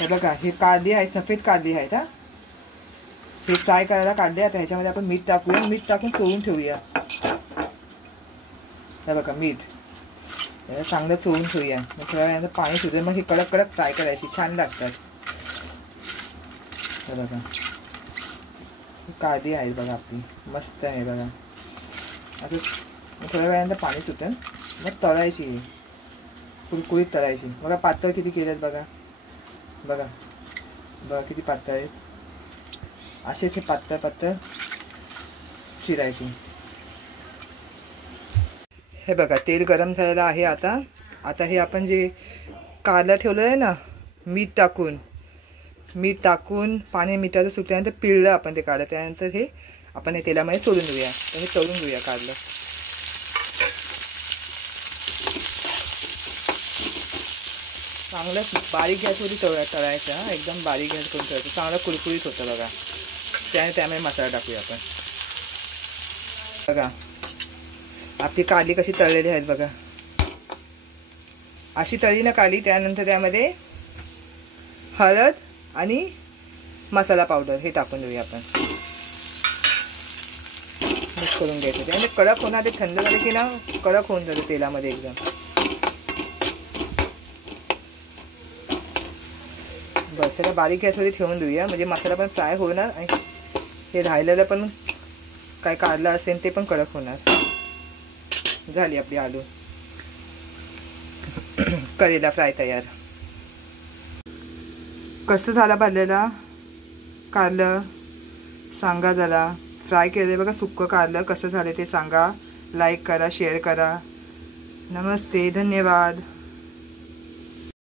हे बघा, हे कारली आहे, सफेद कारली आहेत हा. हे फ्राय करायला काढले. आता ह्याच्यामध्ये आपण मीठ टाकूया. मीठ टाकून चोळून ठेवूया. हे बघा मीठ चांगलं चोळून ठेवूया. मग थोड्या वेळानंतर पाणी सुटेल. मग हे कडक कडक फ्राय करायची, छान लागतात. हे बघा कारली आहे बघा आपली, मस्त आहे बघा. आता थोड्या वेळानंतर पाणी सुटेल. मग तळायची, कुरकुरीत तळायची. बघा पातळ किती केलेत बघा. बघा बघा किती पातळ आहेत. असेच हे पातळ पातळ चिरायची. हे बघा तेल गरम झालेलं आहे. आता हे आपण जे कारलं ठेवलं आहे ना, मीठ टाकून पाणी मिठाचं सुटल्यानंतर पिळलं आपण ते कारलं. त्यानंतर हे आपण हे तेलामध्ये सोडून देऊया. तर हे तळून घेऊया कारलं. चांगलं बारीक गॅसवरती तळायचं. एकदम बारीक गॅस करून तळायचं. चांगलं कुरकुरीत होतं बघा. त्यामध्ये मसाला टाकूया आपण. बघा आपली कारली कशी तळलेली आहेत बघा. अशी तळली ना कारली. त्यानंतर त्यामध्ये हळद आणि मसाला पावडर हे टाकून देऊया आपण. मिक्स करून घ्यायचं. त्यानंतर कडक होणार. ते थंड झाले की ना कडक होऊन जातं तेलामध्ये एकदम. बस त्याला बारीक गॅसमध्ये ठेवून देऊया. म्हणजे मसाला पण फ्राय होणार आणि हे राहिलेलं पण काय कारलं असेल ते पण कडक होणार. झाली आपली आलू करेला फ्राय तयार. कसं झाला भाजलेला कारलं सांगा जरा. फ्राय केले बघा सुक्कं कारलं. कसं झालं ते सांगा. लाईक करा, शेअर करा. नमस्ते, धन्यवाद.